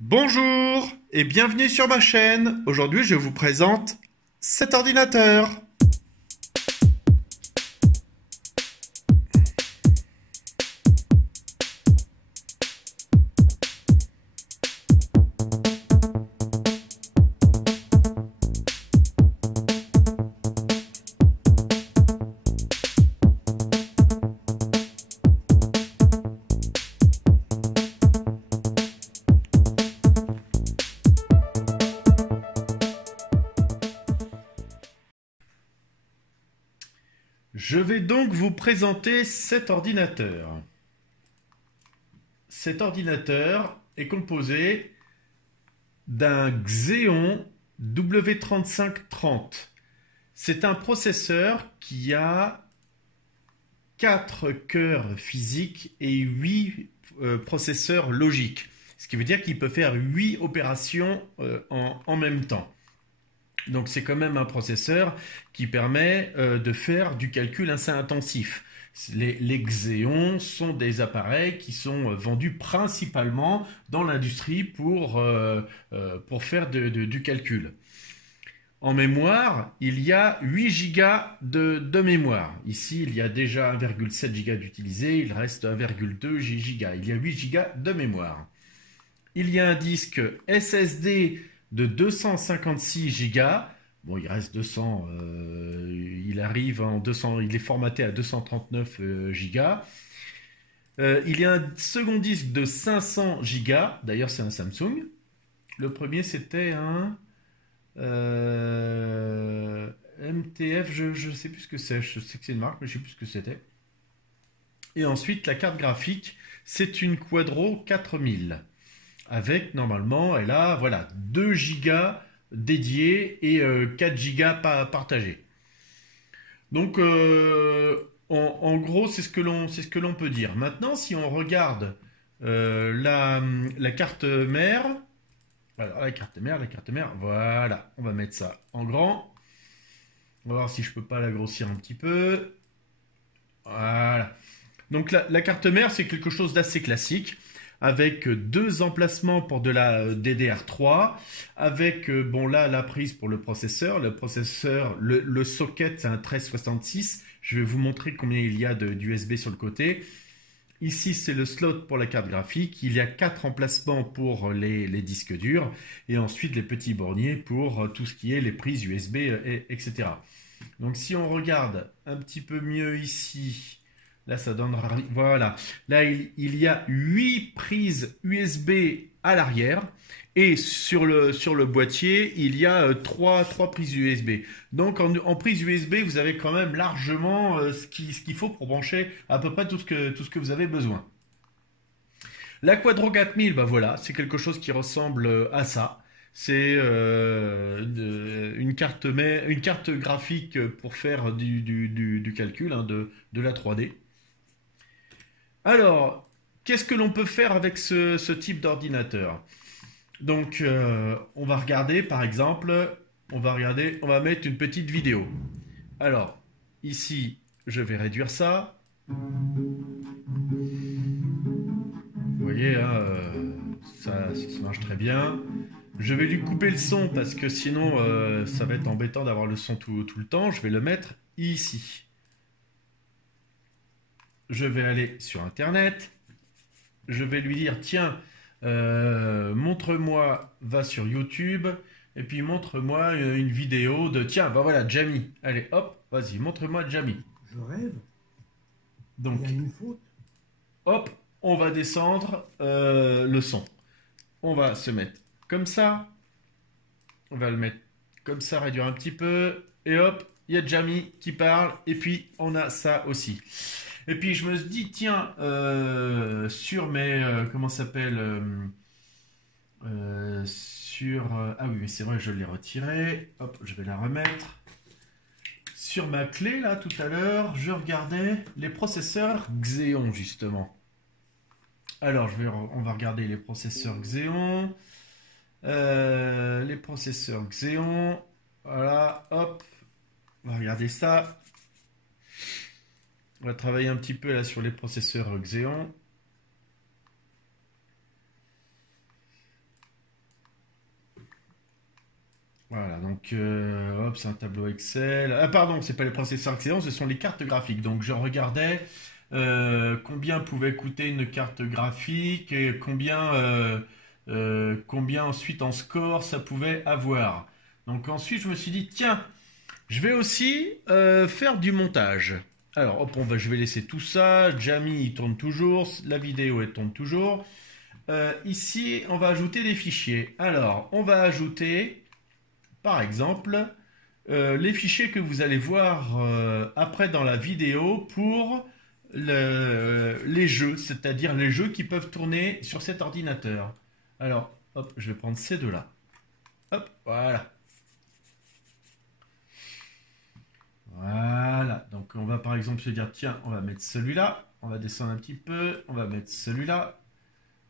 Bonjour et bienvenue sur ma chaîne. Aujourd'hui, je vous présente cet ordinateur. Je vais donc vous présenter cet ordinateur. Cet ordinateur est composé d'un Xeon W3530. C'est un processeur qui a 4 cœurs physiques et 8 processeurs logiques. Ce qui veut dire qu'il peut faire 8 opérations en même temps. Donc c'est quand même un processeur qui permet de faire du calcul assez intensif. Les Xeon sont des appareils qui sont vendus principalement dans l'industrie pour faire du calcul. En mémoire, il y a 8 Go de mémoire. Ici, il y a déjà 1,7 Go d'utilisé, il reste 1,2 Go. Il y a 8 Go de mémoire. Il y a un disque SSD de 256 Go. Bon, il reste 200, il arrive en 200, il est formaté à 239 Go. Il y a un second disque de 500 Go. D'ailleurs, c'est un Samsung. Le premier, c'était un MTF, je ne sais plus ce que c'est. Je sais que c'est une marque, mais je ne sais plus ce que c'était. Et ensuite, la carte graphique, c'est une Quadro 4000. Avec, normalement, elle a voilà, 2 Go dédiés et 4 Go partagés. Donc, en gros, c'est ce que l'on peut dire. Maintenant, si on regarde la carte mère, alors la carte mère, voilà, on va mettre ça en grand. On va voir si je peux pas la grossir un petit peu. Voilà. Donc la carte mère, c'est quelque chose d'assez classique, avec deux emplacements pour de la DDR3, avec bon là la prise pour le processeur. Le socket, c'est un 1366. Je vais vous montrer combien il y a d'USB sur le côté. Ici, c'est le slot pour la carte graphique. Il y a 4 emplacements pour les disques durs. Et ensuite, les petits borniers pour tout ce qui est les prises USB, etc. Donc, si on regarde un petit peu mieux ici, là, ça donnera... Voilà. Là, il y a 8 prises USB à l'arrière. Et sur le boîtier, il y a 3 prises USB. Donc en prise USB, vous avez quand même largement ce qu'il faut pour brancher à peu près tout ce que vous avez besoin. La Quadro 4000, bah voilà, c'est quelque chose qui ressemble à ça. C'est une carte graphique pour faire du calcul, hein, de la 3D. Alors, qu'est-ce que l'on peut faire avec ce type d'ordinateur? Donc, on va regarder, par exemple, on va mettre une petite vidéo. Alors, ici, je vais réduire ça. Vous voyez, hein, ça marche très bien. Je vais lui couper le son parce que sinon, ça va être embêtant d'avoir le son tout le temps. Je vais le mettre ici. Je vais aller sur Internet. Je vais lui dire, tiens, montre-moi, va sur YouTube, et puis montre-moi une vidéo de, tiens, bah voilà, Jamie. Allez, hop, vas-y, montre-moi Jamie. Je rêve, Donc, il y a une faute. hop, on va descendre le son. On va se mettre comme ça. On va le mettre comme ça, réduire un petit peu. Et hop, il y a Jamie qui parle. Et puis, on a ça aussi. Et puis, je me dis, tiens, sur mes... comment ça s'appelle ah oui, mais c'est vrai, je l'ai retiré. Hop, je vais la remettre. Sur ma clé, là, tout à l'heure, je regardais les processeurs Xeon, justement. Alors, on va regarder les processeurs Xeon. Les processeurs Xeon. Voilà, hop. On va regarder ça. On va travailler un petit peu là sur les processeurs Xeon. Voilà, donc hop, c'est un tableau Excel. Ah pardon, c'est pas les processeurs excellents, ce sont les cartes graphiques. Donc je regardais combien pouvait coûter une carte graphique et combien ensuite en score ça pouvait avoir. Donc ensuite je me suis dit, tiens, je vais aussi faire du montage. Alors hop, je vais laisser tout ça. Jamie il tourne toujours, la vidéo elle tourne toujours. Ici, on va ajouter des fichiers. Alors, on va ajouter par exemple, les fichiers que vous allez voir après dans la vidéo pour les jeux, c'est-à-dire les jeux qui peuvent tourner sur cet ordinateur. Alors, hop, je vais prendre ces deux-là. Hop, voilà. Voilà. Donc, on va par exemple se dire, tiens, on va mettre celui-là. On va descendre un petit peu. On va mettre celui-là.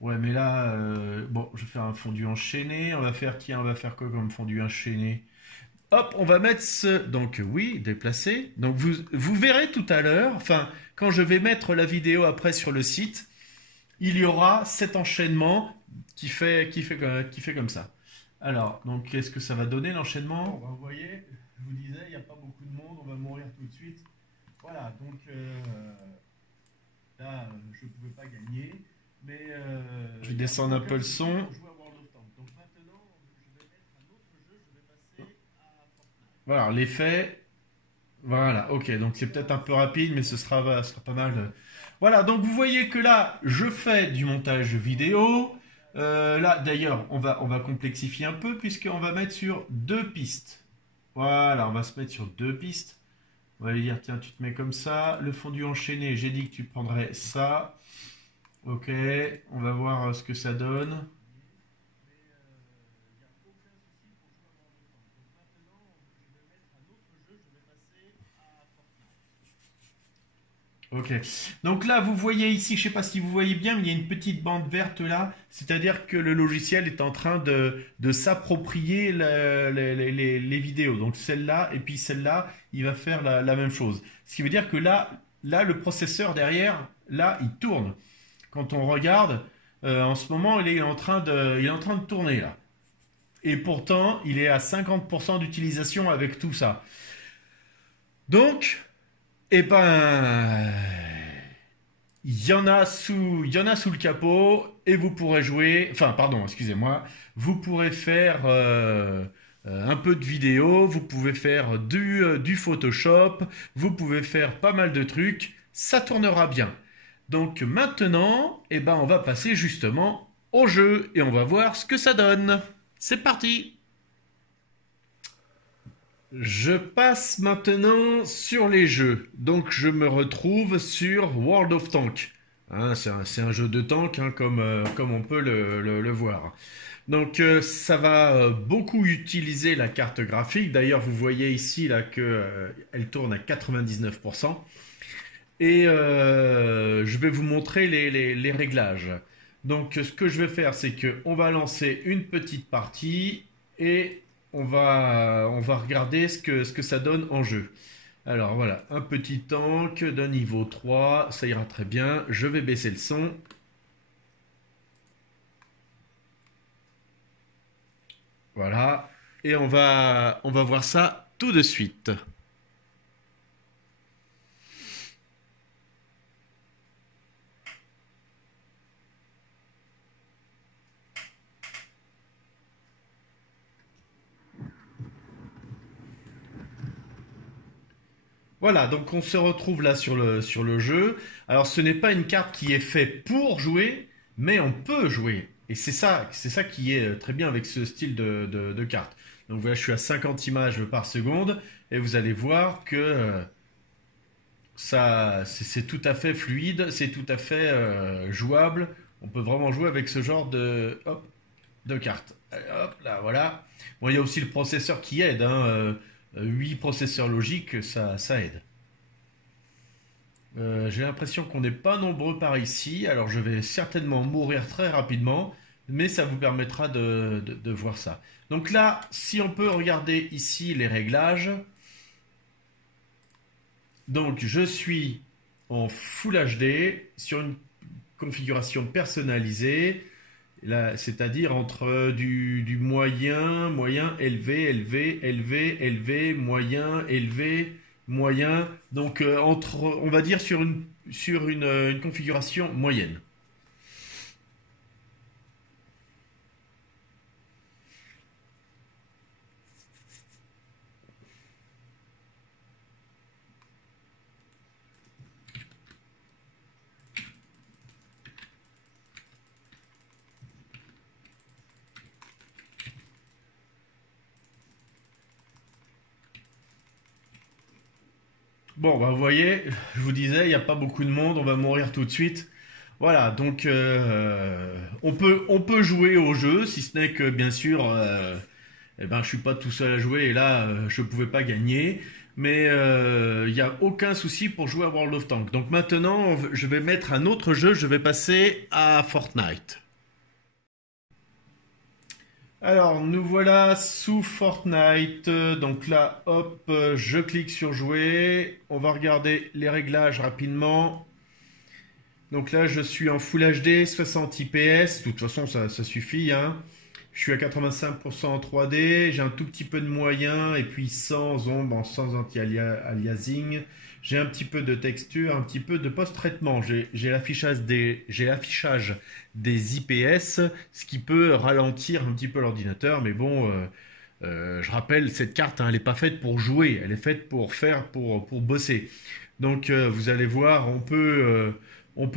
Ouais, mais là, bon, je vais faire un fondu enchaîné. On va faire, tiens, on va faire quoi comme fondu enchaîné? Hop, on va mettre ce... Donc oui, déplacer. Donc vous verrez tout à l'heure, enfin, quand je vais mettre la vidéo après sur le site, il y aura cet enchaînement qui fait comme ça. Alors, donc qu'est-ce que ça va donner l'enchaînement? Bon, vous voyez, je vous disais, il n'y a pas beaucoup de monde, on va mourir tout de suite. Voilà, donc là, je ne pouvais pas gagner, mais... je vais descendre un peu le son. Donc maintenant, je vais mettre un autre jeu, je vais passer à Fortnite. Voilà, l'effet. Voilà, ok, donc c'est peut-être un peu rapide, mais ce sera pas mal. Voilà, donc vous voyez que là, je fais du montage vidéo. Là, d'ailleurs, on va complexifier un peu, puisqu'on va mettre sur deux pistes. Voilà, on va se mettre sur deux pistes. On va lui dire, tiens, tu te mets comme ça. Le fondu enchaîné, j'ai dit que tu prendrais ça. Ok, on va voir ce que ça donne. Ok. Donc là, vous voyez ici, je ne sais pas si vous voyez bien, mais il y a une petite bande verte là. C'est-à-dire que le logiciel est en train de s'approprier les vidéos. Donc celle-là et puis celle-là, il va faire la même chose. Ce qui veut dire que là, le processeur derrière, là, il tourne. Quand on regarde, en ce moment, il est en train de tourner là. Et pourtant, il est à 50% d'utilisation avec tout ça. Donc, eh ben, il y en a sous le capot et vous pourrez jouer. Enfin, pardon, excusez-moi. Vous pourrez faire un peu de vidéo, vous pouvez faire du Photoshop, vous pouvez faire pas mal de trucs. Ça tournera bien. Donc maintenant, eh ben, on va passer justement au jeu et on va voir ce que ça donne. C'est parti! Je passe maintenant sur les jeux. Donc je me retrouve sur World of Tanks. Hein, c'est un jeu de tank, hein, comme on peut le voir. Donc ça va beaucoup utiliser la carte graphique. D'ailleurs, vous voyez ici là que elle tourne à 99%. Et je vais vous montrer les réglages. Donc ce que je vais faire, c'est qu'on va lancer une petite partie et on va regarder ce que ça donne en jeu. Alors voilà, un petit tank d'un niveau 3, ça ira très bien. Je vais baisser le son. Voilà. Et on va voir ça tout de suite. Voilà, donc on se retrouve là sur le jeu. Alors ce n'est pas une carte qui est faite pour jouer, mais on peut jouer. Et c'est ça qui est très bien avec ce style de carte. Donc voilà, je suis à 50 images par seconde et vous allez voir que ça, c'est tout à fait fluide, c'est tout à fait jouable. On peut vraiment jouer avec ce genre de carte. Allez, hop, là, voilà. Bon, il y a aussi le processeur qui aide, hein, 8 processeurs logiques, ça aide. J'ai l'impression qu'on n'est pas nombreux par ici, alors je vais certainement mourir très rapidement, mais ça vous permettra de voir ça. Donc là, si on peut regarder ici les réglages, donc je suis en Full HD sur une configuration personnalisée Là, c'est-à-dire entre du moyen, moyen, élevé, élevé, élevé, élevé, moyen, élevé, moyen. Donc entre, on va dire sur une configuration moyenne. Bon, bah, vous voyez, je vous disais, il n'y a pas beaucoup de monde, on va mourir tout de suite. Voilà, donc on peut jouer au jeu, si ce n'est que bien sûr, eh ben, je suis pas tout seul à jouer et là, je pouvais pas gagner. Mais il n'y a aucun souci pour jouer à World of Tanks. Donc maintenant, je vais mettre un autre jeu, je vais passer à Fortnite. Alors, nous voilà sous Fortnite. Donc là, hop, je clique sur jouer. On va regarder les réglages rapidement. Donc là, je suis en Full HD, 60 IPS. De toute façon, ça suffit, hein. Je suis à 85% en 3D. J'ai un tout petit peu de moyen. Et puis sans ombre, sans anti-aliasing. J'ai un petit peu de texture, un petit peu de post-traitement. J'ai l'affichage des IPS, ce qui peut ralentir un petit peu l'ordinateur. Mais bon, je rappelle, cette carte, hein, elle n'est pas faite pour jouer. Elle est faite pour bosser. Donc vous allez voir, on peut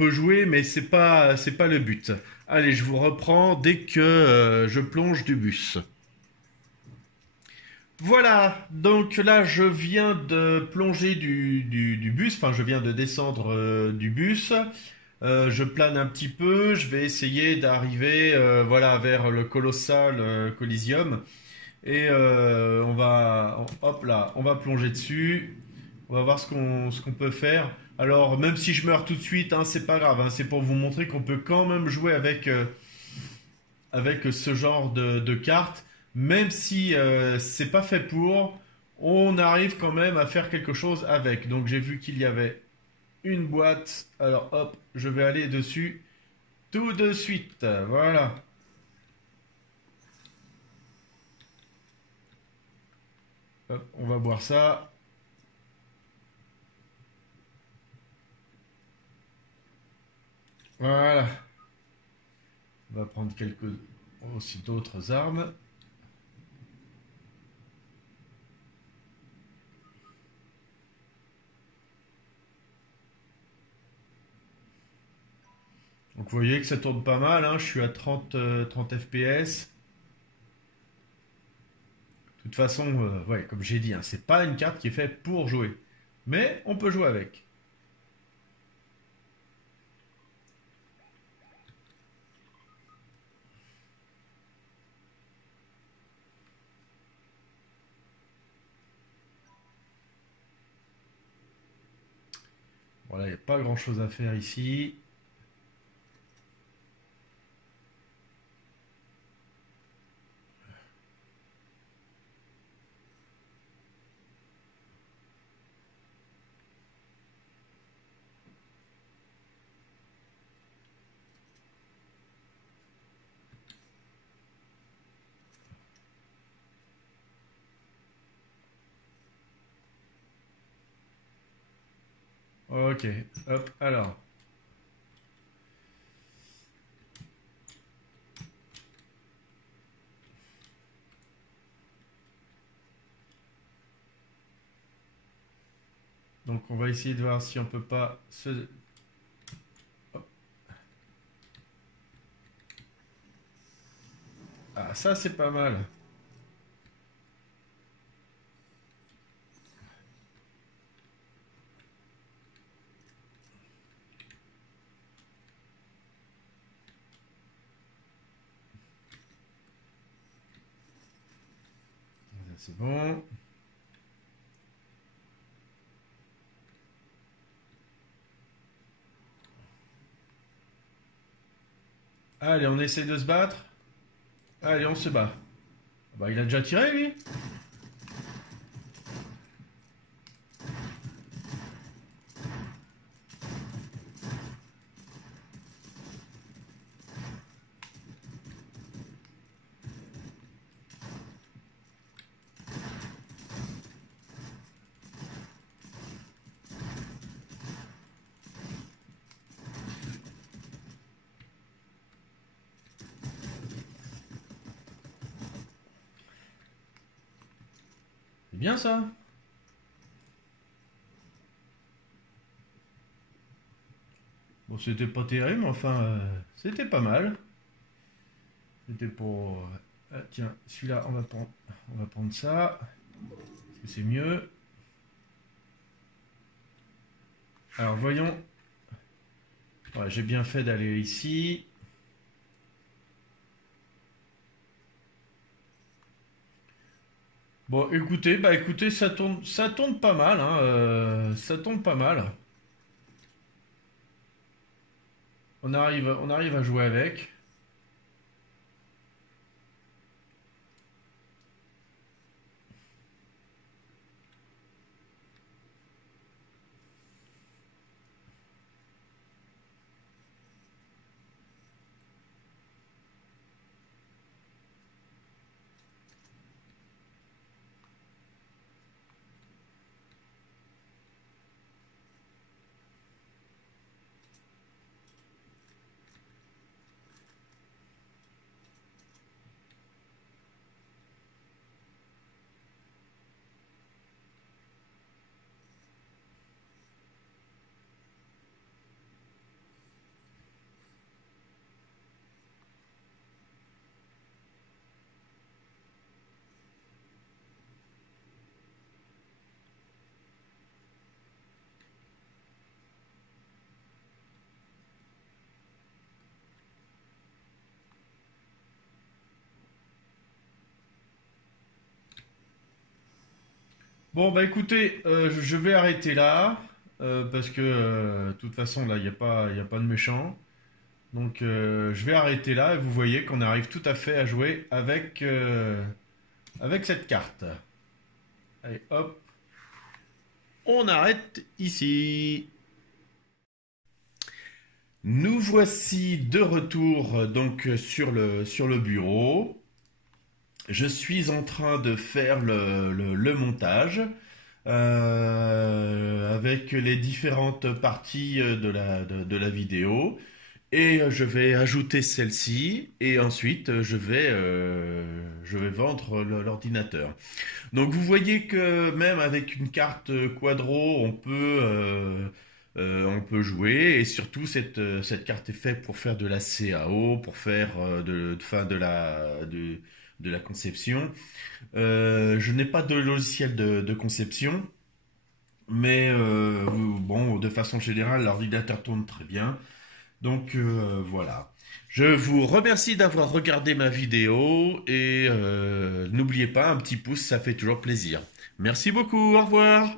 jouer, mais c'est pas le but. Allez, je vous reprends dès que je plonge du bus. Voilà, donc là je viens de plonger du bus, enfin je viens de descendre du bus. Je plane un petit peu, je vais essayer d'arriver voilà, vers le colossal Coliseum. Et hop là, on va plonger dessus. On va voir ce qu'on peut faire. Alors, même si je meurs tout de suite, hein, c'est pas grave, hein, c'est pour vous montrer qu'on peut quand même jouer avec ce genre de cartes. Même si c'est pas fait pour, on arrive quand même à faire quelque chose avec. Donc, j'ai vu qu'il y avait une boîte. Alors, hop, je vais aller dessus tout de suite. Voilà. Hop, on va boire ça. Voilà. On va prendre quelques aussi d'autres armes. Donc vous voyez que ça tourne pas mal, hein, je suis à 30 FPS. De toute façon, ouais, comme j'ai dit, hein, c'est pas une carte qui est faite pour jouer. Mais on peut jouer avec. Voilà, il n'y a pas grand chose à faire ici. Ok, hop, alors. Donc on va essayer de voir si on peut pas se... Hop. Ah, ça c'est pas mal. Ça, c'est bon. Allez, on essaie de se battre. Allez, on se bat. Ah bah, il a déjà tiré, lui. bien ça. Bon, c'était pas terrible, mais enfin, c'était pas mal. C'était pour... ah, tiens, celui-là, on va prendre ça. Parce que c'est mieux. Alors, voyons. Ouais, j'ai bien fait d'aller ici. Bon, écoutez, écoutez, ça tourne pas mal, hein, ça tourne pas mal. On arrive à jouer avec. Bon, écoutez, je vais arrêter là, parce que, de toute façon, là, il y a pas de méchant. Donc, je vais arrêter là, et vous voyez qu'on arrive tout à fait à jouer avec cette carte. Allez, hop, on arrête ici. Nous voici de retour donc sur le bureau. Je suis en train de faire le montage avec les différentes parties de la vidéo. Et je vais ajouter celle-ci et ensuite je vais vendre l'ordinateur. Donc vous voyez que même avec une carte Quadro, on peut jouer et surtout cette carte est faite pour faire de la CAO, pour faire de la conception. Je n'ai pas de logiciel de conception, mais bon, de façon générale, l'ordinateur tourne très bien. Donc voilà. Je vous remercie d'avoir regardé ma vidéo et n'oubliez pas, un petit pouce, ça fait toujours plaisir. Merci beaucoup, au revoir.